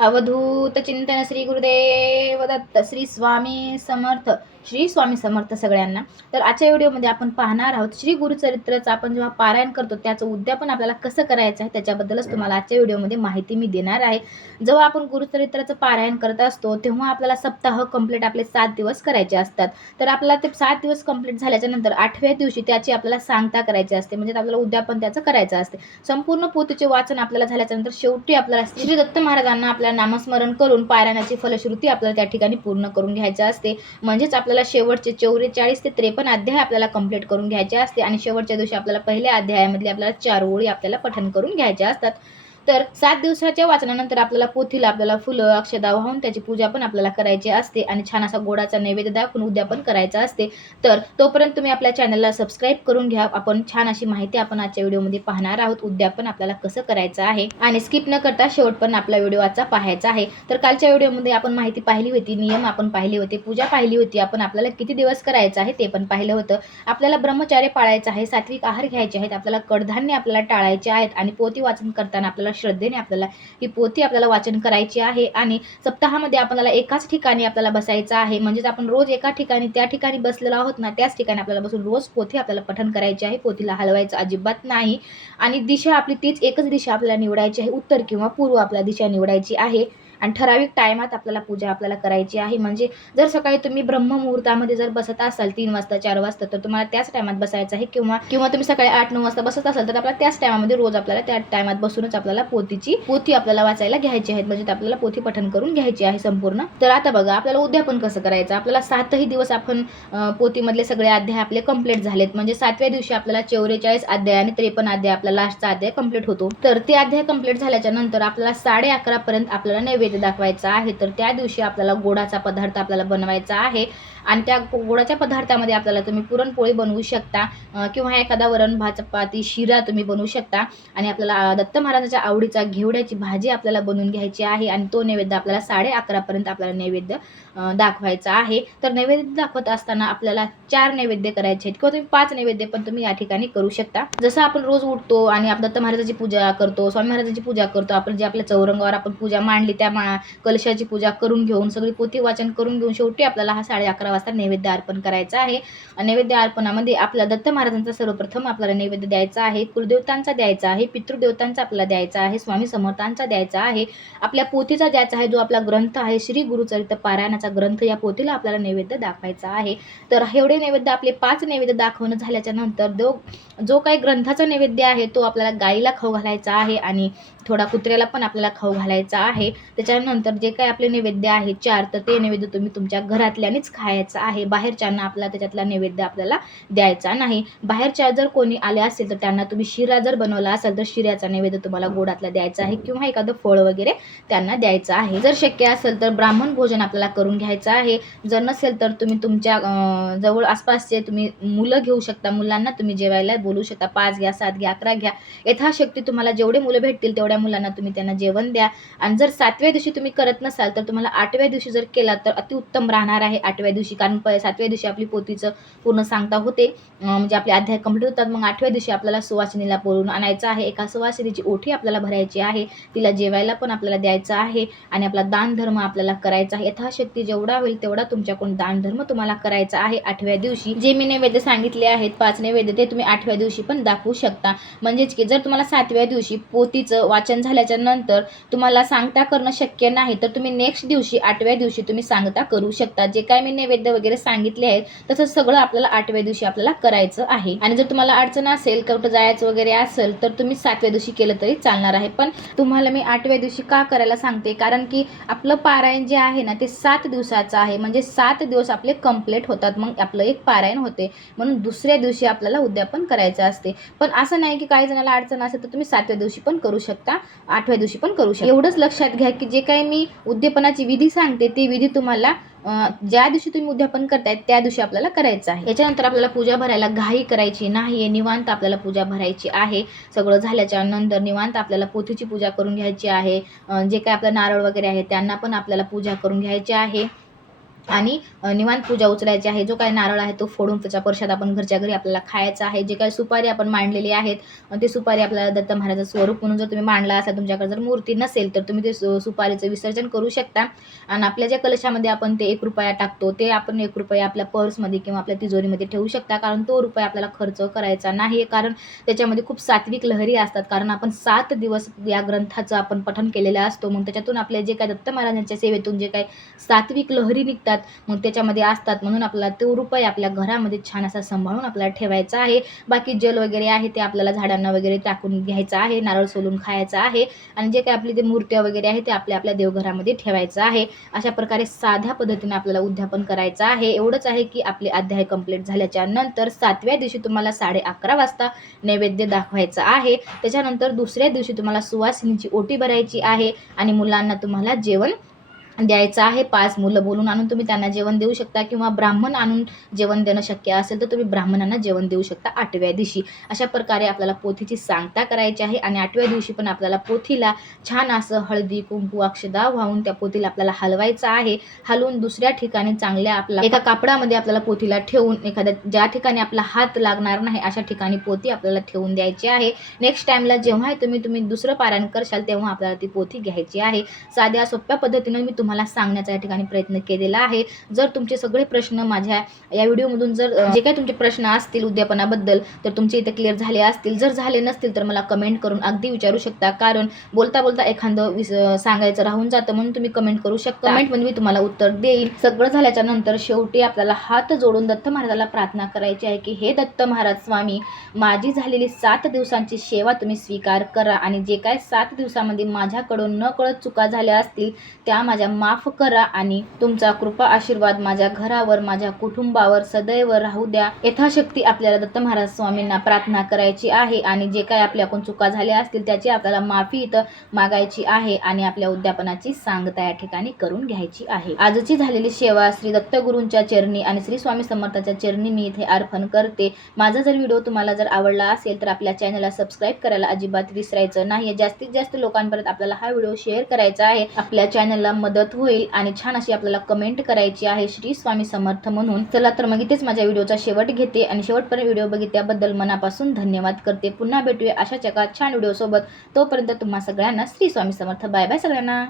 अवधूत चिंतन श्री गुरुदेव दत्त. श्री स्वामी समर्थ. श्री स्वामी समर्थ सगळ्यांना. तर आजच्या व्हिडिओमध्ये आपण पाहणार आहोत श्री गुरुचरित्राचं आपण जेव्हा पारायण करतो त्याचं उद्यापन आपल्याला कसं करायचं आहे त्याच्याबद्दलच तुम्हाला आजच्या व्हिडिओमध्ये माहिती मी देणार आहे. जेव्हा आपण गुरुचरित्राचं पारायण करत असतो तेव्हा आपल्याला सप्ताह कंप्लीट आपले 7 दिवस करायचे असतात. तर आपल्याला ते 7 दिवस कंप्लीट झाल्याच्या नंतर 8व्या दिवशी त्याची आपल्याला सांगता करायची असते, म्हणजे आपल्याला उद्यापन त्याचं करायचं असते. संपूर्ण पोथीचे वाचन आपल्याला झाल्याच्या नंतर शेवटी आपल्याला श्री दत्त महाराजांना आपल्याला नामस्मरण करून पारायणाची फलश्रुती आपल्याला त्या ठिकाणी पूर्ण करून घ्यायची असते. म्हणजेच आपल्याला शेवटचे 44 ते 53 अध्याय आपल्याला कंप्लीट करून घ्यायचे असते आणि शेवटच्या दिवशी आपल्याला पहिल्या अध्यायामधले आपल्याला 4 ओळी आपल्याला पठण करून घ्यायच्या असतात. तर 7 दिवसाच्या वाचनानंतर आपल्याला पोथीला आपल्याला फुलं अक्षदा वाहून त्याची पूजा पण आपल्याला करायची असते आणि छान असा गोडाचा नैवेद्य दाखवून उद्यापन करायचं असते. तर तोपर्यंत तुम्ही आपल्या चॅनलला सबस्क्राईब करून घ्या. आपण छान अशी माहिती आपण आजच्या व्हिडिओमध्ये पाहणार आहोत. उद्यापन आपल्याला कसं करायचं आहे आणि स्किप न करता शेवटपर्यंत आपला व्हिडिओ आजचा पाहायचा आहे. तर कालच्या व्हिडिओमध्ये आपण माहिती पाहिली होती, नियम आपण पाहिले होते, पूजा पाहिली होती, आपण आपल्याला किती दिवस करायचं आहे ते पण पाहिलं होतं. आपल्याला ब्रह्मचर्य पाळायचं आहे, सात्विक आहार घ्यायचे आहेत, आपल्याला कडधान्य आपल्याला टाळायचे आहेत आणि पोथी वाचन करताना आपल्याला श्रद्धेने आपल्याला ही पोथी आपल्याला वाचन करायची आहे. आणि सप्ताहामध्ये आपल्याला एकाच ठिकाणी आपल्याला बसायचं आहे, म्हणजे आपण रोज एका ठिकाणी त्या ठिकाणी बसलेलो आहोत ना त्याच ठिकाणी आपल्याला बसून रोज पोथी आपल्याला पठण करायची आहे. पोथीला हलवायचं अजिबात नाही आणि दिशा आपली तीच एकच दिशा आपल्याला निवडायची आहे, उत्तर किंवा पूर्व आपल्याला दिशा निवडायची आहे आणि ठराविक टायमात आपल्याला पूजा आपल्याला करायची आहे. म्हणजे जर सकाळी तुम्ही ब्रह्ममुहूर्तामध्ये जर बसत असाल 3 वाजता 4 वाजता तर तुम्हाला त्याच टायमात बसायचं आहे, किंवा तुम्ही सकाळी 8-9 वाजता बसत असाल तर आपल्याला त्याच टायमामध्ये रोज आपल्याला त्या टायमात बसूनच आपल्याला पोथी आपल्याला वाचायला घ्यायची आहे, म्हणजे आपल्याला पोथी पठण करून घ्यायची आहे संपूर्ण. तर आता बघा आपल्याला उद्यापन कसं करायचं. आपल्याला 7ही दिवस आपण पोथीमधले सगळे अध्याय आपले कंप्लीट झालेत, म्हणजे 7व्या दिवशी आपल्याला 44 अध्याय आणि 53 अध्याय आपला लास्टचा अध्याय कंप्लीट होतो. तर ते अध्याय कंप्लीट झाल्याच्या नंतर आपल्याला 11:30 पर्यंत आपल्याला नैवेद्य दाखवायचा आहे. तर त्या दिवशी आपल्याला गोडाचा पदार्थ आपल्याला बनवायचा आहे आणि त्या गोडाच्या पदार्थामध्ये आपल्याला तुम्ही पुरणपोळी बनवू शकता किंवा एखादा वरण भात चपाती शिरा तुम्ही बनवू शकता. आणि आपल्याला दत्त महाराजांच्या आवडीचा घेवड्याची भाजी आपल्याला बनवून घ्यायची आहे आणि तो नैवेद्य आपल्याला 11:30 पर्यंत आपल्याला नैवेद्य दाखवायचा आहे. तर नैवेद्य दाखवत असताना आपल्याला 4 नैवेद्य करायचे आहेत किंवा तुम्ही 5 नैवेद्य पण तुम्ही या ठिकाणी करू शकता. जसं आपण रोज उठतो आणि आपण दत्त महाराजांची पूजा करतो, स्वामी महाराजांची पूजा करतो, आपण जे आपल्या चौरंगावर आपण पूजा मांडली त्या कलशाची पूजा करून घेऊन सगळी पोथी वाचन करून घेऊन शेवटी आपल्याला हा 11:30 वाजता नैवेद्य अर्पण करायचा आहे. नैवेद्य अर्पणामध्ये आपल्या दत्त महाराजांचा सर्वप्रथम आपल्याला नैवेद्य द्यायचा आहे, कुलदेवतांचा द्यायचा आहे, पितृदेवतांचा आपल्याला द्यायचा आहे, स्वामी समर्थांचा द्यायचा आहे, आपल्या पोथीचा द्यायचा आहे, जो आपला ग्रंथ आहे श्री गुरुचरित्र पारायणाचा ग्रंथ, या पोथीला आपल्याला नैवेद्य दाखवायचा आहे. तर एवढे नैवेद्य आपले 5 नैवेद्य दाखवणं झाल्याच्या नंतर जो काही ग्रंथाचा नैवेद्य आहे तो आपल्याला गाईला खाऊ घालायचा आहे आणि थोडा कुत्र्याला पण आपल्याला खाऊ घालायचा आहे. त्याच्यानंतर जे काही आपले नैवेद्य आहे 4, तर ते नैवेद्य तुम्ही तुमच्या घरातल्यानेच खायचं आहे. बाहेरच्यांना आपल्याला त्याच्यातला नैवेद्य आपल्याला द्यायचा नाही. बाहेरच्या जर कोणी आले असेल तर त्यांना तुम्ही शिरा जर बनवला असेल तर शिऱ्याचा नैवेद्य तुम्हाला गोडातला द्यायचा आहे किंवा एखादं फळ वगैरे त्यांना द्यायचं आहे. जर शक्य असेल तर ब्राह्मण भोजन आपल्याला करून घ्यायचं आहे. जर नसेल तर तुम्ही तुमच्या जवळ आसपासचे तुम्ही मुलं घेऊ शकता, मुलांना तुम्ही जेवायला बोलू शकता. 5 घ्या, 7 घ्या, 11 घ्या, यथाशक्ती तुम्हाला जेवढे मुलं भेटतील तेवढ्या मुलांना तुम्ही त्यांना जेवण द्या. आणि जर 7व्या दिवशी तुम्ही करत नसाल तर तुम्हाला 8व्या दिवशी जर केला तर अतिउत्तम राहणार आहे. 8व्या दिवशी, कारण 7व्या दिवशी आपली पोथीचं पूर्ण सांगता होते, म्हणजे आपले अध्याय कंप्लीट होतात. मग 8व्या दिवशी आपल्याला सुवासिनीला बोलून आणायचं आहे. एका सुवासिनीची ओठी आपल्याला भरायची आहे, तिला जेवायला पण आपल्याला द्यायचं आहे आणि आपला दानधर्म आपल्याला करायचा आहे. यथाशक्ती जेवढा होईल तेवढा तुमच्याकडून दानधर्म तुम्हाला करायचा आहे 8व्या दिवशी. जे मी नैवेद्य सांगितले आहेत 5 नैवेद्य, ते तुम्ही 8व्या दिवशी पण दाखवू शकता. म्हणजेच की जर तुम्हाला 7व्या दिवशी पोथीचं वाचन झाल्याच्या नंतर तुम्हाला सांगता करणं शक्य नाही तर तुम्ही नेक्स्ट दिवशी 8व्या दिवशी तुम्ही सांगता करू शकता. जे काय मी नैवेद्य वगैरे सांगितले आहेत तसं सगळं आपल्याला 8व्या दिवशी आपल्याला करायचं आहे. आणि जर तुम्हाला अडचण असेल, कुठं जायचं वगैरे असेल तर तुम्ही 7व्या दिवशी केलं तरी चालणार आहे. पण तुम्हाला मी 8व्या दिवशी का करायला सांगते, कारण की आपलं पारायण जे आहे ना ते 7 दिवसाचं आहे, म्हणजे 7 दिवस आपले कंप्लीट होतात, मग आपलं एक पारायण होते. म्हणून दुसऱ्या दिवशी आपल्याला उद्यापन करायचं असते. पण असं नाही की काही जणाला अडचण असेल तर तुम्ही 7व्या दिवशी पण करू शकता, 8व्या दिवशी पण करू शकता. एवढंच लक्षात घ्या की जे काही मी उद्यापनाची विधी सांगते ती विधी तुम्हाला ज्या दिवशी तुम्ही उद्यापन करताय त्या दिवशी आपल्याला करायचं आहे. याच्यानंतर आपल्याला पूजा भरायला घाई करायची नाही, निवांत आपल्याला पूजा भरायची आहे. सगळं झाल्याच्या नंतर निवांत आपल्याला पोथीची पूजा करून घ्यायची आहे. जे काय आपलं नारळ वगैरे आहे त्यांना पण आपल्याला पूजा करून घ्यायची आहे. आणि निवांत पूजा उचलायची आहे. जो काही नारळ आहे तो फोडून त्याचा प्रसाद आपण घरच्या घरी आपल्याला खायचा आहे. जे काही सुपारी आपण मांडलेली आहेत ते सुपारी आपल्याला दत्त महाराजाचं स्वरूप म्हणून जर तुम्ही मांडला असाल, तुमच्याकडे जर मूर्ती नसेल तर तुम्ही ते सुपारीचं विसर्जन करू शकता. आणि आपल्या ज्या कलशामध्ये आपण ते ₹1 टाकतो ते आपण ₹1 आपल्या पर्समध्ये किंवा आपल्या तिजोरीमध्ये ठेवू शकता. कारण तो रुपया आपल्याला खर्च करायचा नाही, कारण त्याच्यामध्ये खूप सात्विक लहरी असतात. कारण आपण 7 दिवस या ग्रंथाचं आपण पठण केलेलं असतो. मग त्याच्यातून आपले जे काही दत्त महाराजांच्या सेवेतून जे काही सात्विक लहरी निघतात मग त्याच्यामध्ये असतात. म्हणून आपल्याला तो रुपया आपल्या घरामध्ये छान असा सांभाळून आपल्याला ठेवायचा आहे. बाकी जल वगैरे आहे ते आपल्याला झाडांना वगैरे टाकून घ्यायचं आहे, नारळ सोलून खायचं आहे. आणि जे काही आपली ते मूर्त्या वगैरे आहे ते आपल्या आपल्या देवघरामध्ये ठेवायचं आहे. अशा प्रकारे साध्या पद्धतीने आपल्याला उद्यापन करायचं आहे. एवढंच आहे की आपले अध्याय कंप्लीट झाल्याच्या नंतर 7व्या दिवशी तुम्हाला 11:30 वाजता नैवेद्य दाखवायचा आहे. त्याच्यानंतर दुसऱ्या दिवशी तुम्हाला सुवासिनीची ओटी भरायची आहे आणि मुलांना तुम्हाला जेवण द्यायचं आहे. 5 मुलं बोलून आणून तुम्ही त्यांना जेवण देऊ शकता किंवा ब्राह्मण आणून जेवण देणं शक्य असेल तर तुम्ही ब्राह्मणांना जेवण देऊ शकता 8व्या दिवशी. अशा प्रकारे आपल्याला पोथीची सांगता करायची आहे. आणि 8व्या दिवशी पण आपल्याला पोथीला छान असं हळदी कुंकू अक्षदा वाहून त्या पोथीला आपल्याला हलवायचं आहे. हलवून दुसऱ्या ठिकाणी चांगल्या आपला एका कापडामध्ये आपल्याला पोथीला ठेवून एखाद्या ज्या ठिकाणी आपला हात लागणार नाही अशा ठिकाणी पोथी आपल्याला ठेवून द्यायची आहे. नेक्स्ट टाइमला जेव्हा तुम्ही दुसरं पारायण करशाल तेव्हा आपल्याला ती पोथी घ्यायची आहे. साध्या सोप्या पद्धतीने मी तुम्हाला सांगण्याचा या ठिकाणी प्रयत्न केलेला आहे. जर तुमचे सगळे प्रश्न माझ्या या व्हिडिओमधून जर जे काही तुमचे प्रश्न असतील उद्यापनाबद्दल तर तुमचे इथे क्लिअर झाले असतील, जर झाले नसतील तर मला कमेंट करून अगदी विचारू शकता. कारण बोलता बोलता एखादं सांगायचं राहून जातं म्हणून तुम्ही कमेंट करू शकता. कमेंटमध्ये मी तुम्हाला उत्तर देईन. सगळं झाल्याच्या नंतर शेवटी आपल्याला हात जोडून दत्त महाराजाला प्रार्थना करायची आहे की हे दत्त महाराज स्वामी, माझी झालेली 7 दिवसांची सेवा तुम्ही स्वीकार करा आणि जे काय 7 दिवसामध्ये माझ्याकडून न कळत चुका झाल्या असतील त्या माझ्या माफ करा आणि तुमचा कृपा आशीर्वाद माझ्या घरावर, माझ्या कुटुंबावर सदैव राहू द्या. यथाशक्ती आपल्याला दत्त महाराज स्वामींना प्रार्थना करायची आहे आणि जे काही आपल्याकडून चुका झाल्या असतील त्याची आपल्याला माफी इथं मागायची आहे आणि आपल्या उद्यापनाची सांगता या ठिकाणी करून घ्यायची आहे. आजची झालेली सेवा श्री दत्तगुरूंच्या चरणी आणि श्री स्वामी समर्थांच्या चरणी मी इथे अर्पण करते. माझा जर व्हिडिओ तुम्हाला जर आवडला असेल तर आपल्या चॅनलला सबस्क्राईब करायला अजिबात विसरायचं नाही. जास्तीत जास्त लोकांपर्यंत आपल्याला हा व्हिडिओ शेअर करायचा आहे. आपल्या चॅनलला मदत होईल आणि छान अशी आपल्याला कमेंट करायची आहे श्री स्वामी समर्थ म्हणून. चला तर मग इथेच माझ्या व्हिडिओचा शेवट घेते आणि शेवटपर्यंत व्हिडिओ बघितल्याबद्दल मनापासून धन्यवाद करते. पुन्हा भेटूया अशाच एका छान व्हिडिओ सोबत. तोपर्यंत तुम्हा सगळ्यांना श्री स्वामी समर्थ. बाय बाय सगळ्यांना.